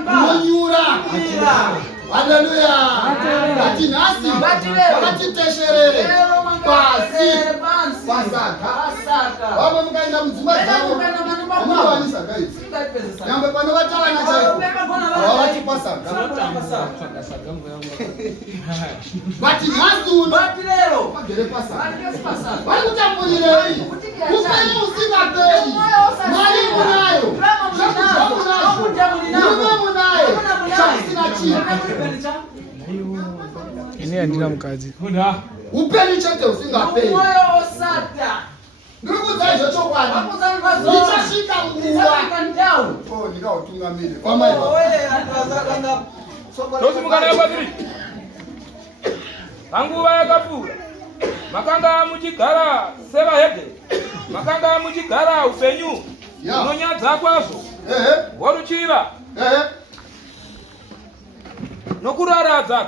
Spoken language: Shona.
Monyura. Haleluya. Ati nasi. Ati tesherere. Pasi. Pasaka. Wabo mkaenda mzima zao. Mungu anisaka hizi. Nyambe pano batala na chai. Wawati pasaka. Bati nasu. Bati lero. Bagere pasaka. Wali kutambulile hii. Upeni usinga peli. Mali unayo. Ini andina mkazi. Upeni chete usingapeli. Moyo osata. Ndugu zaje chokwani. Nichashika nguwa. Oh, nikautungamile. Kwa maana. Wewe atazakanga. Tosi mukana kwaziri. Kanguwa yakafura. Makanga mujigara seba hede. Makanga mujigara upenyu. Nonyadza kwazo. Waruchira. Nokuraradza.